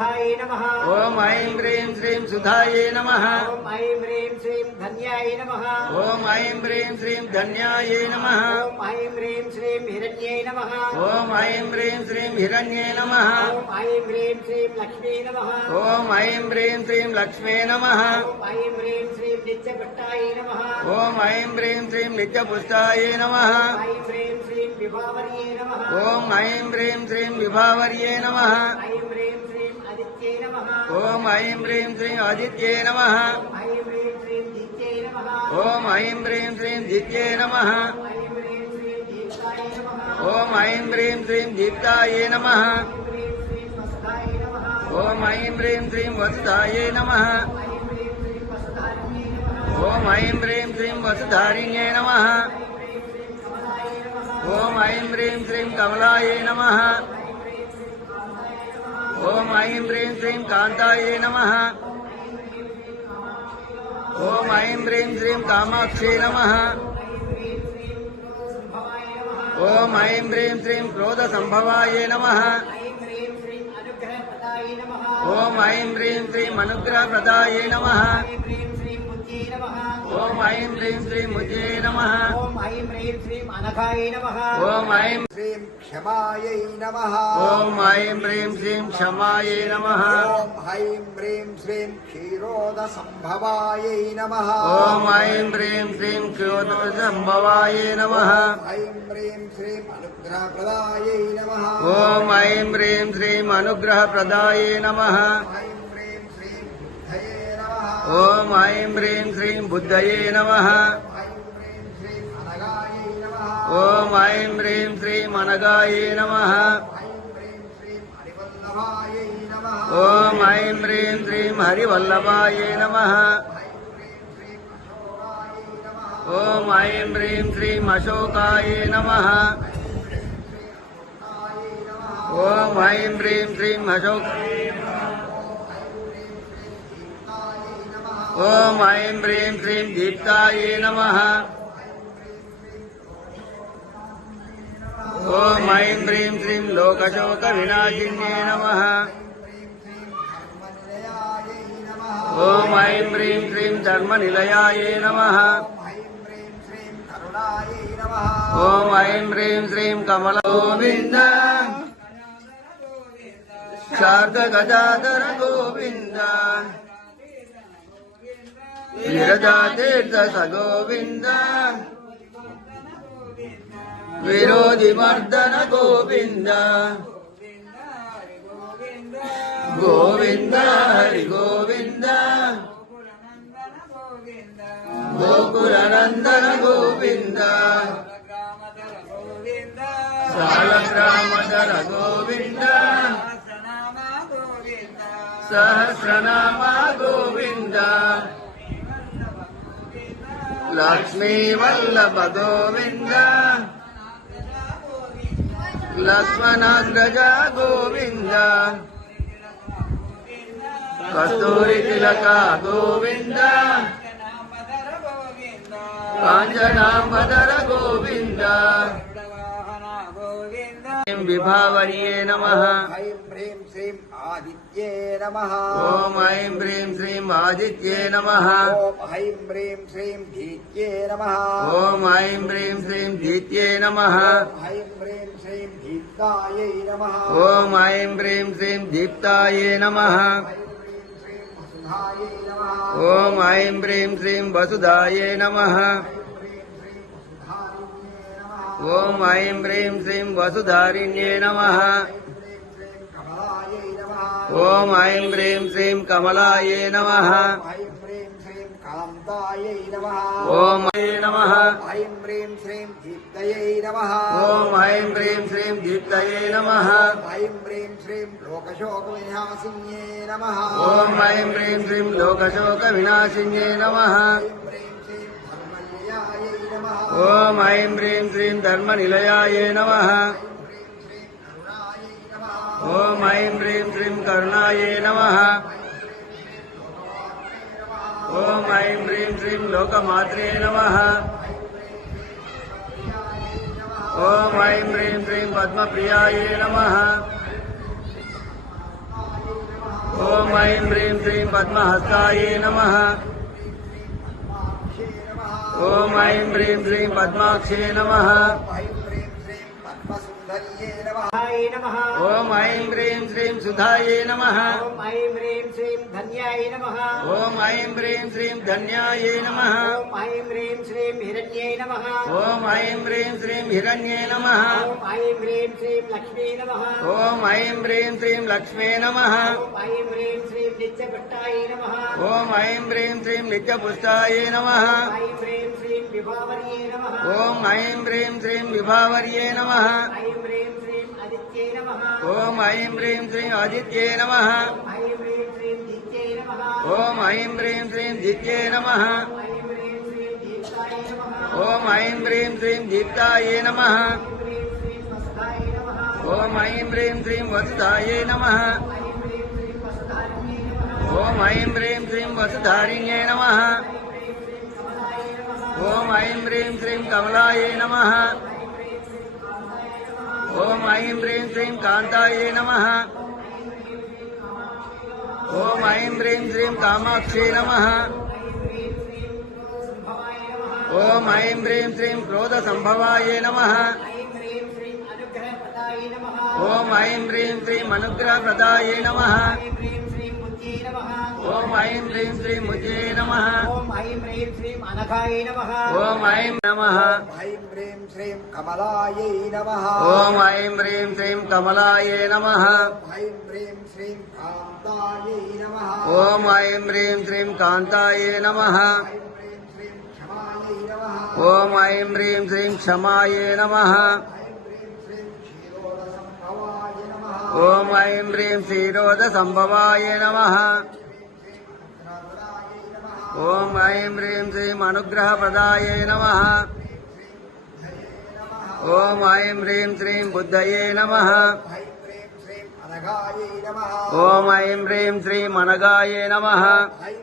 ओम ऐं ह्रीं श्रीं सुधायै नमः। ओम ऐं ह्रीं श्रीं धन्याय नमः। ओम ऐं ह्रीं श्रीं धन्यायै नमः। ओम ऐं ह्रीं श्रीं हिरण्यै नमः। ओम ऐं ह्रीं श्रीं हिरण्ये नमः। ओम ऐं ह्रीं श्रीं लक्ष्मी नमः। ओम ऐं ह्रीं श्रीं लक्ष्मे नमः। ओम ऐं ह्रीं श्रीं नित्यभट्टाय नमः। ओम ऐं ह्रीं श्रीं नित्यपुष्टायै नमः। ओम ऐं ह्रीं श्रीं विभावर्ये नमः। ओम ऐं ह्रीं श्रीं विभावर्ये नमः। ऐं ह्रीं श्रीं आदित्ये नमः। ओम ऐं ह्रीं श्रीं आदित्ये नमः। ऐं ह्रीं श्रीं दीत्ये नमः। ओम ऐं ह्रीं श्रीं दित्ये नमः। ऐं ह्रीं श्रीं दीप्ताय नमः। ओम ऐं ह्रीं श्रीं दीप्ताये नमः। ऐं ह्रीं श्रीं वसुधाय नमः। ओम ऐं ह्रीं श्रीं वसुधाये नमः। ऐं ह्रीं श्रीं वसुधारिण्ये नमः। ओम ऐं ह्रीं श्रीं वसुधारिण्ये नमः। ओम ऐं ह्रीं श्रीं कमलाय नमः। ओम ऐं ह्रीं श्रीं कान्ताय नमः। ओम ऐं ह्रीं श्रीं कामाक्षे नमः। ओम ऐं ह्रीं श्रीं क्रोधसम्भवाय नमः। ओम ऐं ह्रीं श्रीं अनुग्रहप्रदाय नमः। ओम ऐं ह्रीं श्रीं मुज्ये नमः। ओम ऐं ह्रीं श्रीं अनघाय नमः। ओम ऐं श्रीं क्षमायै नमः। ओम ऐं ह्रीं श्रीं क्षमायै नमः। ओम ऐं ह्रीं श्रीं क्षीरोदसम्भवायै नमः। ओम ऐं ह्रीं श्रीं क्रोधसम्भवाय नमः। ऐं ह्रीं श्रीं अनुग्रहप्रदायै नमः। ओम ऐं ह्रीं श्रीं अनुग्रहप्रदाय नमः। ऐं ह्रीं श्रीं बुद्धये नमः। ओम ऐं ह्रीं श्रीं अनगाय नमः। ओम ऐं ह्रीं श्रीं हरिवल्लभाय नमः। ओम ऐं ह्रीं श्रीं अशोकाय नमः। ओम ऐं ह्रीं श्रीं अशोक ओम ऐं ह्रीं श्रीं दीप्ताय नमः। ओम ऐं ह्रीं श्रीं लोकशोकविनाशिन्ये नमः। ओम ऐं ह्रीं श्रीं धर्मनिलयाय नमः। ओम ऐं ह्रीं श्रीं कमलगोविन्द शार्दगदाधर गोविन्द विरजातीर्थ सगोविन्द विरोधिमर्दन गोविन्द गोविन्द हरि गोविन्द गोकुलनन्दन गोविन्द सालग्रामधर गोविन्द सहस्रनाम गोविन्द लक्ष्मी वल्लभ गोविन्द लक्ष्मणाग्रज गोविन्द कस्तूरी तिलक गोविन्द काञ्चनाम्बधर गोविन्द विभावर्ये नमः। ऐं ह्रीं श्रीं आदित्ये नमः। ओम ऐं ह्रीं श्रीं आदित्ये नमः। ओम ऐं ह्रीं श्रीं दीत्ये नमः। ओम ऐं ह्रीं श्रीं दीत्ये नमः। ऐं ह्रीं श्रीं दीप्तायै नमः। ओम ऐं ह्रीं श्रीं दीप्ताये नमः। ओम ऐं ह्रीं श्रीं वसुधाये नमः। ओम ऐं ह्रीं श्रीं वसुधारिण्ये नमः। ओम ऐं ह्रीं श्रीं कमलाये नमः। ऐं ह्रीं श्रीं कान्तायै नमः। ओम ऐं नमः। ऐं ह्रीं श्रीं दीप्तये नमः। ओम ऐं ह्रीं श्रीं दीप्तये नमः। ऐं ह्रीं श्रीं लोकशोकविनाशिन्ये नमः। ओम ऐं ह्रीं श्रीं लोकशोकविनाशिन्ये नमः। ओम ऐं ह्रीं श्रीं धर्मनिलयाय नमः। ओम ऐं ह्रीं श्रीं करुणाय नमः। ओम ऐं ह्रीं श्रीं लोकमात्रे नमः। ओम ऐं ह्रीं श्रीं पद्मप्रियाय नमः। ऐं ह्रीं श्रीं पद्महस्तायै नमः ॐ ऐं ह्रीं श्रीं पद्माक्षे नमः ॐ ऐं ह्रीं श्रीं पद्मसुन्दर्ये नमः ॐ ऐं ह्रीं श्रीं धन्यायै नमः ॐ ऐं ह्रीं श्रीं धन्यायै नमः ॐ ऐं ह्रीं श्रीं हिरण्यै नमः ॐ ऐं ह्रीं श्रीं हिरण्ये नमः ॐ ऐं ह्रीं श्रीं लक्ष्मी नमः ॐ ऐं ह्रीं श्रीं लक्ष्मे नमः ॐ ऐं ह्रीं श्रीं नित्यभट्टायै नमः ॐ ऐं ह्रीं श्रीं नित्यपुष्टायै नमः ॐ ऐं ह्रीं श्रीं विभावर्ये नमः ॐ ऐं ह्रीं श्रीं विभावर्ये नमः ऐं ह्रीं श्रीं आदित्ये नमः ॐ ऐं ह्रीं श्रीं आदित्ये नमः ऐं ह्रीं श्रीं दीत्ये नमः ॐ ऐं ह्रीं श्रीं दित्ये नमः ऐं ह्रीं श्रीं दीप्ताय नमः ॐ ऐं ह्रीं श्रीं दीप्तायै नमः ह्रीं श्रीं वसुधाय नमः ॐ ऐं ह्रीं श्रीं वसुधायै नमः ऐं ह्रीं श्रीं वसुधारिण्ये नमः ॐ ऐं ह्रीं श्रीं वसुधारिण्ये नमः ॐ ऐं ह्रीं श्रीं कमलायै नमः ॐ ऐं ह्रीं श्रीं कान्तायै नमः ॐ ऐं ह्रीं श्रीं कामाक्षे नमः ॐ ऐं ह्रीं श्रीं क्रोधसम्भवाय नमः ऐं ह्रीं श्रीं अनुग्रहप्रदाय नमः ॐ ऐं ह्रीं श्रीं अनुग्रहप्रदाय नमः ऐं ह्रीं श्रीं बुद्धये नमः ॐ ऐं ह्रीं श्रीं मुजे नमः ॐ ऐं ह्रीं श्रीं अनघाय नमः ॐ ऐं नमः ऐं ह्रीं श्रीं कमलायै नमः ॐ ऐं ह्रीं श्रीं कमलायै नमः ऐं ह्रीं श्रीं कान्तायै नमः ॐ ऐं ह्रीं श्रीं कान्तायै नमः ऐं ह्रीं श्रीं क्षमायै नमः ॐ ऐं ह्रीं क्षीरोदसम्भवाय नमः ॐ ऐं ह्रीं श्रीं अनुग्रहप्रदाय नमः ॐ ऐं ह्रीं श्रीं बुद्धये नमः ऐं ह्रीं श्रीं अनघायै नमः ॐ ऐं ह्रीं श्रीं अनगाय नमः ऐं